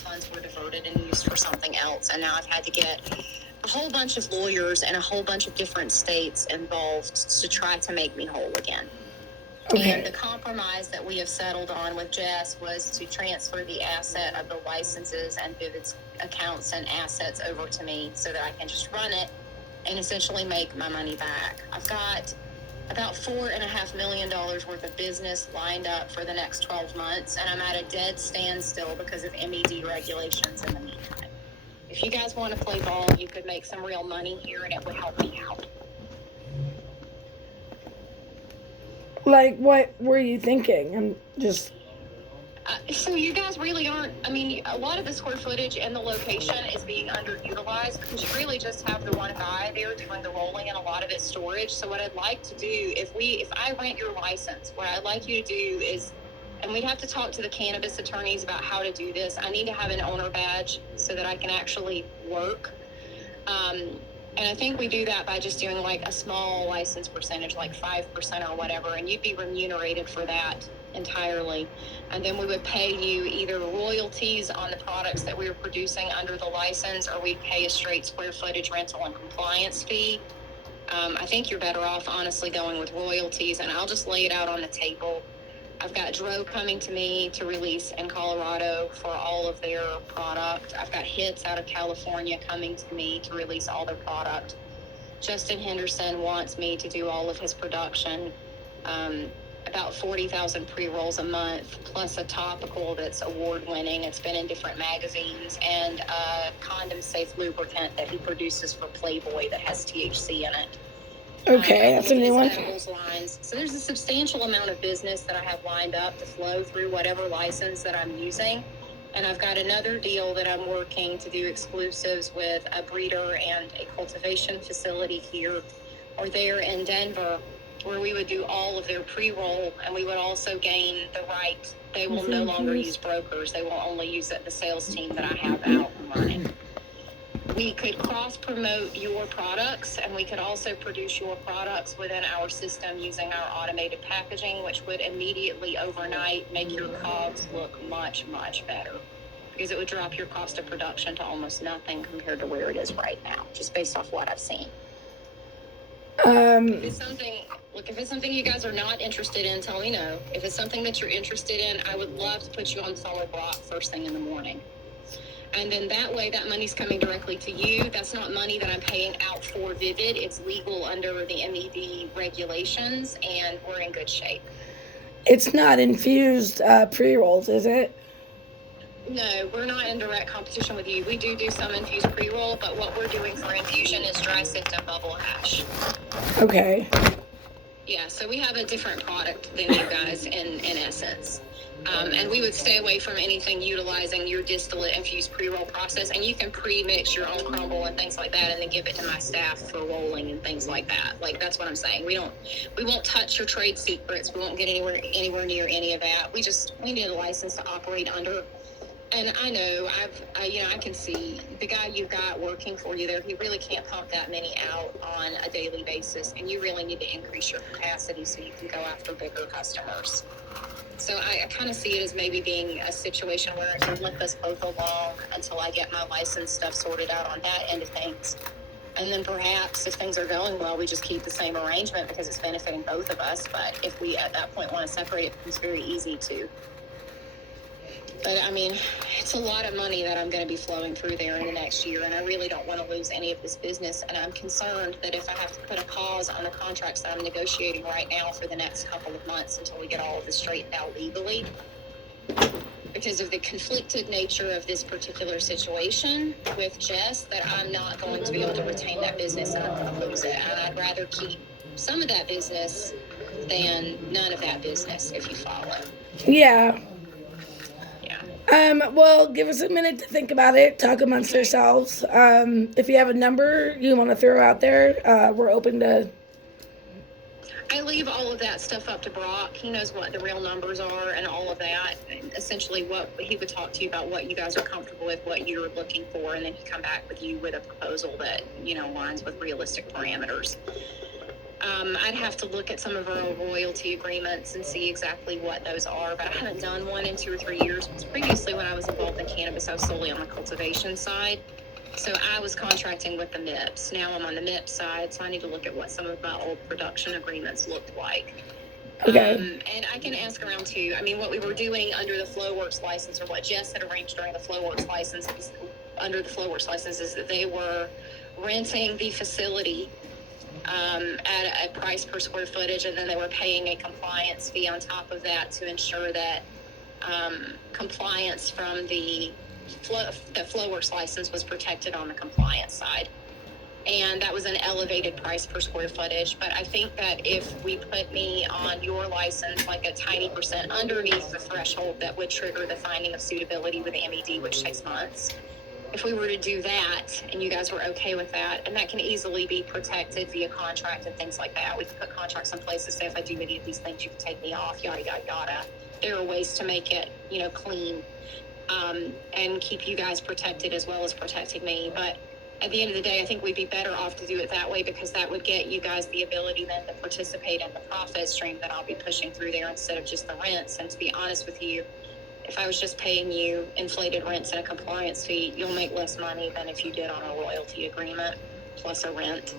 those funds were diverted and used for something else. And now I've had to get a whole bunch of lawyers and a whole bunch of different states involved to try to make me whole again. Okay. And the compromise that we have settled on with Jess was to transfer the asset of the licenses and Vivid's accounts and assets over to me so that I can just run it and essentially make my money back. I've got about $4.5 million worth of business lined up for the next 12 months, and I'm at a dead standstill because of MED regulations in the meantime. If you guys want to play ball, you could make some real money here, and it would help me out. Like, what were you thinking? I'm just... So you guys really aren't, I mean, a lot of the square footage and the location is being underutilized because you really just have the one guy there doing the rolling and a lot of it's storage. So what I'd like to do, if I rent your license, what I'd like you to do is, and we'd have to talk to the cannabis attorneys about how to do this. I need to have an owner badge so that I can actually work. And I think we do that by just doing like a small license percentage, like 5% or whatever, and you'd be remunerated for that entirely. And then we would pay you either royalties on the products that we were producing under the license, or we'd pay a straight square footage rental and compliance fee. I think you're better off, honestly, going with royalties, and I'll just lay it out on the table. I've got Dro coming to me to release in Colorado for all of their product. I've got Hits out of California coming to me to release all their product. Justin Henderson wants me to do all of his production. About 40,000 pre-rolls a month, plus a topical that's award-winning. It's been in different magazines, and a condom-safe lubricant that he produces for Playboy that has THC in it. Okay, that's a new one. Lines. So there's a substantial amount of business that I have lined up to flow through whatever license that I'm using. And I've got another deal that I'm working to do exclusives with a breeder and a cultivation facility here or there in Denver, where we would do all of their pre-roll, and we would also gain the right. They will no longer use brokers. They will only use the sales team that I have out and running. We could cross-promote your products, and we could also produce your products within our system using our automated packaging, which would immediately, overnight, make your COGS look much, much better, because it would drop your cost of production to almost nothing compared to where it is right now, just based off what I've seen. If it's something you guys are not interested in, tell me no. If it's something that you're interested in, I would love to put you on solid rock first thing in the morning. And then that way, that money's coming directly to you. That's not money that I'm paying out for Vivid. It's legal under the MED regulations, and we're in good shape. It's not infused pre-rolls, is it? No, we're not in direct competition with you. We do some infused pre-roll, but what we're doing for infusion is dry sift and bubble hash. Okay. Yeah, so we have a different product than you guys in essence. And we would stay away from anything utilizing your distillate infused pre-roll process. And you can pre-mix your own crumble and things like that, and then give it to my staff for rolling and things like that. Like, that's what I'm saying. We won't touch your trade secrets. We won't get anywhere near any of that. We need a license to operate under. And I know I can see the guy you've got working for you there. He really can't pump that many out on a daily basis, and you really need to increase your capacity so you can go after bigger customers. So I kind of see it as maybe being a situation where I can limp us both along until I get my license stuff sorted out on that end of things. And then perhaps if things are going well, we just keep the same arrangement because it's benefiting both of us. But if we at that point want to separate, it becomes very easy to. But I mean, it's a lot of money that I'm going to be flowing through there in the next year, and I really don't want to lose any of this business. And I'm concerned that if I have to put a pause on the contracts that I'm negotiating right now for the next couple of months until we get all of this straightened out legally, because of the conflicted nature of this particular situation with Jess, that I'm not going to be able to retain that business and I'm going to lose it. And I'd rather keep some of that business than none of that business, if you follow. Yeah. Well, give us a minute to think about it, talk amongst ourselves. If you have a number you want to throw out there, we're open to... I leave all of that stuff up to Brock. He knows what the real numbers are and all of that. And essentially what he would talk to you about, what you guys are comfortable with, what you're looking for, and then he'd come back with you with a proposal that, aligns with realistic parameters. I'd have to look at some of our royalty agreements and see exactly what those are, but I haven't done one in 2 or 3 years. Because previously, when I was involved in cannabis, I was solely on the cultivation side. So I was contracting with the MIPS. Now I'm on the MIPS side, so I need to look at what some of my old production agreements looked like. Okay. And I can ask around too. I mean, what we were doing under the Flowworks license, or what Jess had arranged during the Flowworks license, under the Flowworks license, is that they were renting the facility at a price per square footage, and then they were paying a compliance fee on top of that to ensure that compliance from the Flowworks license was protected on the compliance side. And that was an elevated price per square footage. But I think that if we put me on your license like a tiny percent underneath the threshold that would trigger the finding of suitability with the MED, which takes months, if we were to do that and you guys were okay with that, and that can easily be protected via contract and things like that. We can put contracts in place to say, if I do any of these things, you can take me off, yada, yada, yada. There are ways to make it, clean, and keep you guys protected as well as protecting me. But at the end of the day, I think we'd be better off to do it that way, because that would get you guys the ability then to participate in the profit stream that I'll be pushing through there instead of just the rents. And to be honest with you, if I was just paying you inflated rents and a compliance fee, you'll make less money than if you did on a royalty agreement plus a rent.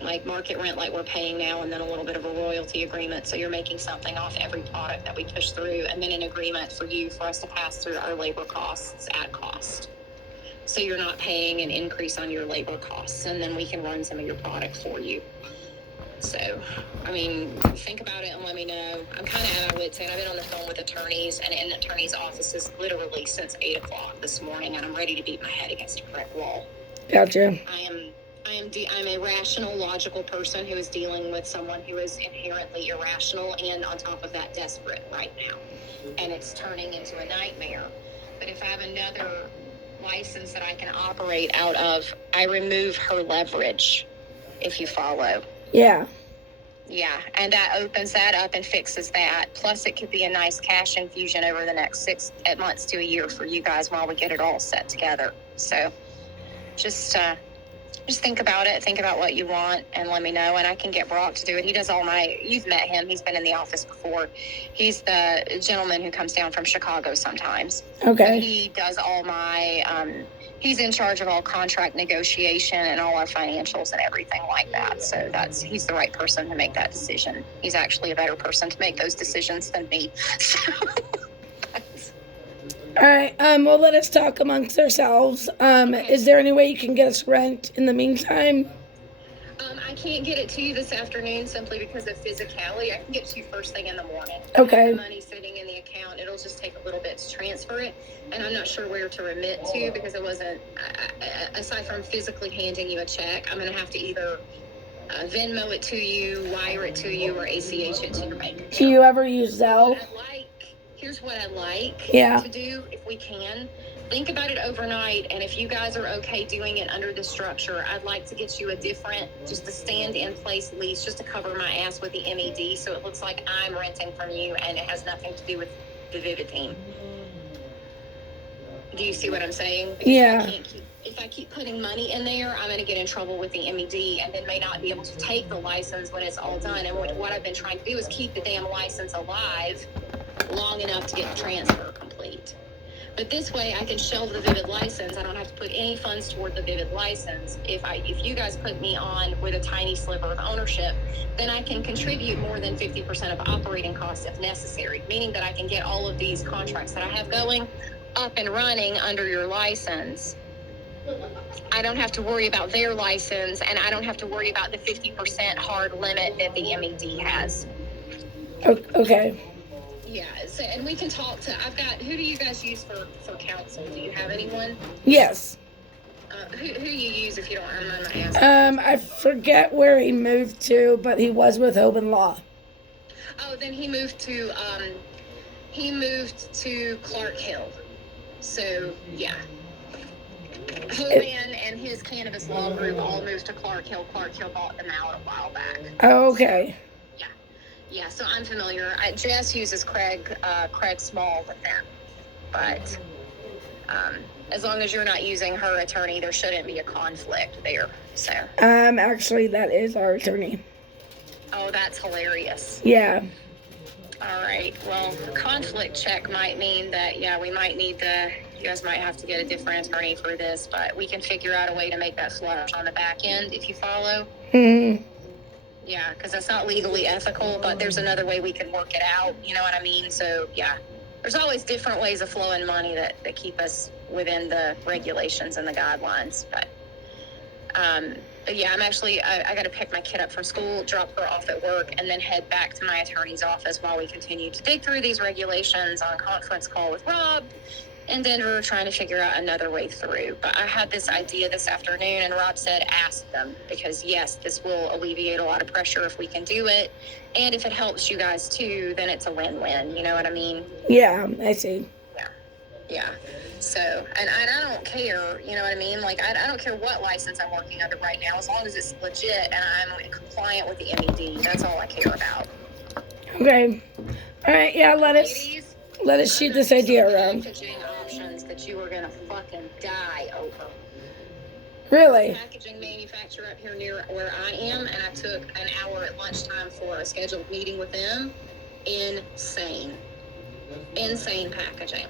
Like market rent like we're paying now, and then a little bit of a royalty agreement. So you're making something off every product that we push through, and then an agreement for us to pass through our labor costs at cost. So you're not paying an increase on your labor costs, and then we can run some of your product for you. So, I mean, think about it and let me know. I'm kind of at my wit's end. I've been on the phone with attorneys and in attorneys' offices literally since 8 o'clock this morning, and I'm ready to beat my head against a brick wall. Gotcha. I'm a rational, logical person who is dealing with someone who is inherently irrational and on top of that desperate right now. And it's turning into a nightmare. But if I have another license that I can operate out of, I remove her leverage, if you follow. Yeah. Yeah, and that opens that up and fixes that. Plus, it could be a nice cash infusion over the next 6 months to a year for you guys while we get it all set together. So just think about it. Think about what you want and let me know, and I can get Brock to do it. He does you've met him. He's been in the office before. He's the gentleman who comes down from Chicago sometimes. Okay. And he does all my, he's in charge of all contract negotiation and all our financials and everything like that. So he's the right person to make that decision. He's actually a better person to make those decisions than me. So. All right. Well, let us talk amongst ourselves. Okay. Is there any way you can get us rent in the meantime? I can't get it to you this afternoon simply because of physicality. I can get to you first thing in the morning. Okay. I have the money sitting in the account. It'll just take a little bit to transfer it, and I'm not sure where to remit to because it wasn't. Aside from physically handing you a check, I'm going to have to either Venmo it to you, wire it to you, or ACH it to your bank account. Do you ever use Zelle? Here's what I'd like to do, if we can. Think about it overnight, and if you guys are okay doing it under the structure, I'd like to get you just a stand-in-place lease, just to cover my ass with the MED, so it looks like I'm renting from you, and it has nothing to do with the Vivid team. Do you see what I'm saying? Because yeah. If I keep putting money in there, I'm going to get in trouble with the MED and then may not be able to take the license when it's all done. And what I've been trying to do is keep the damn license alive long enough to get the transfer complete. But this way I can shelve the Vivid license. I don't have to put any funds toward the Vivid license. If you guys put me on with a tiny sliver of ownership, then I can contribute more than 50% of operating costs if necessary, meaning that I can get all of these contracts that I have going up and running under your license. I don't have to worry about their license, and I don't have to worry about the 50% hard limit that the MED has. Okay. Yeah, so, and we can talk to, who do you guys use for counsel? Do you have anyone? Yes. Who you use, if you don't mind my asking? I forget where he moved to, but he was with Open Law. Oh, then he moved to Clark Hill. So, yeah. Hoban and his cannabis law group all moved to Clark Hill. Clark Hill bought them out a while back. Okay. Yeah, so I'm familiar. Jess uses Craig Small with them. But as long as you're not using her attorney, there shouldn't be a conflict there. So. Actually, that is our attorney. Oh, that's hilarious. Yeah. All right. Well, conflict check might mean that, yeah, we might need you guys might have to get a different attorney for this, but we can figure out a way to make that flush on the back end if you follow. Mm-hmm. Yeah, because that's not legally ethical, but there's another way we can work it out. You know what I mean? So, yeah, there's always different ways of flowing money that keep us within the regulations and the guidelines. But yeah, I got to pick my kid up from school, drop her off at work, and then head back to my attorney's office while we continue to dig through these regulations on conference call with Rob in Denver, trying to figure out another way through. But I had this idea this afternoon, and Rob said, ask them, because yes, this will alleviate a lot of pressure if we can do it. And if it helps you guys too, then it's a win-win. You know what I mean? Yeah, I see. Yeah. So, and I don't care, you know what I mean? Like, I don't care what license I'm working under right now, as long as it's legit and I'm compliant with the MED. That's all I care about. Okay. All right, yeah, let us shoot this idea around. Packaging options that you are going to fucking die over. Really? Packaging manufacturer up here near where I am, and I took an hour at lunchtime for a scheduled meeting with them. Insane packaging.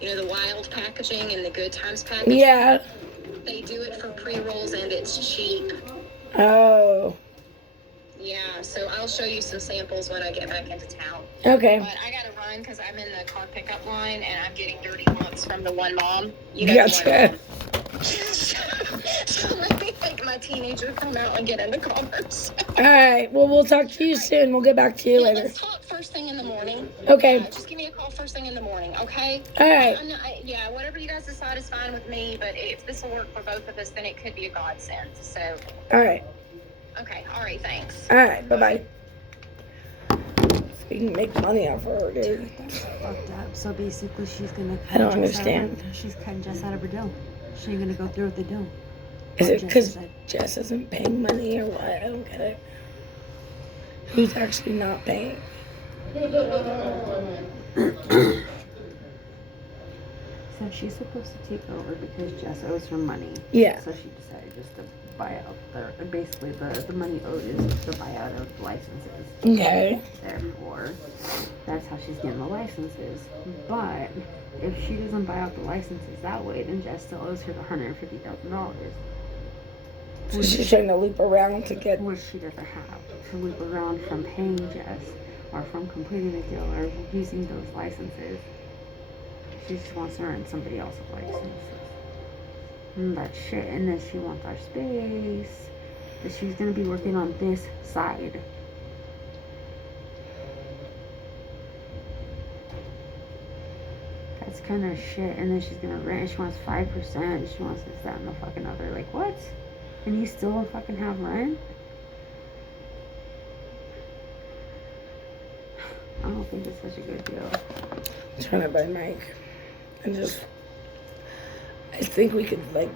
You know, the wild packaging and the good times packaging? Yeah. They do it for pre-rolls and it's cheap. Oh. Yeah, so I'll show you some samples when I get back into town. Okay. But I gotta run because I'm in the car pickup line and I'm getting dirty looks from the one mom. You know, gotcha. So let me make my teenager come out and get in the cars. All right. Well, we'll talk to you soon. We'll get back to you later. Let's talk first thing in the morning. Okay. Just give me a call first thing in the morning, okay? All right. Yeah, whatever you guys decide is fine with me, but if this will work for both of us, then it could be a godsend. So. All right. Okay. All right. Thanks. All right. Bye-bye. We can make money off her, dude. That's fucked up. So basically, she's gonna. I don't understand. She's cutting Jess out of her deal. She ain't gonna go through with the deal. Is it because Jess isn't paying money or what? I don't get it. Who's actually not paying? So she's supposed to take over because Jess owes her money. Yeah. So she decided just to buy out basically the money owed is the buyout of the licenses. Okay. Therefore, that's how she's getting the licenses. But if she doesn't buy out the licenses that way, then Jess still owes her the $150,000. So she's trying to loop around to get. Which she doesn't have to loop around from paying Jess or from completing the deal or using those licenses. She just wants to earn somebody else's licenses. But shit, and then she wants our space. But she's gonna be working on this side. That's kind of shit. And then she's gonna rent. She wants 5%. She wants this, that, and the fucking other. Like, what? And you still don't fucking have rent? I don't think it's such a good deal. I'm trying to buy Mike. I think we could, like,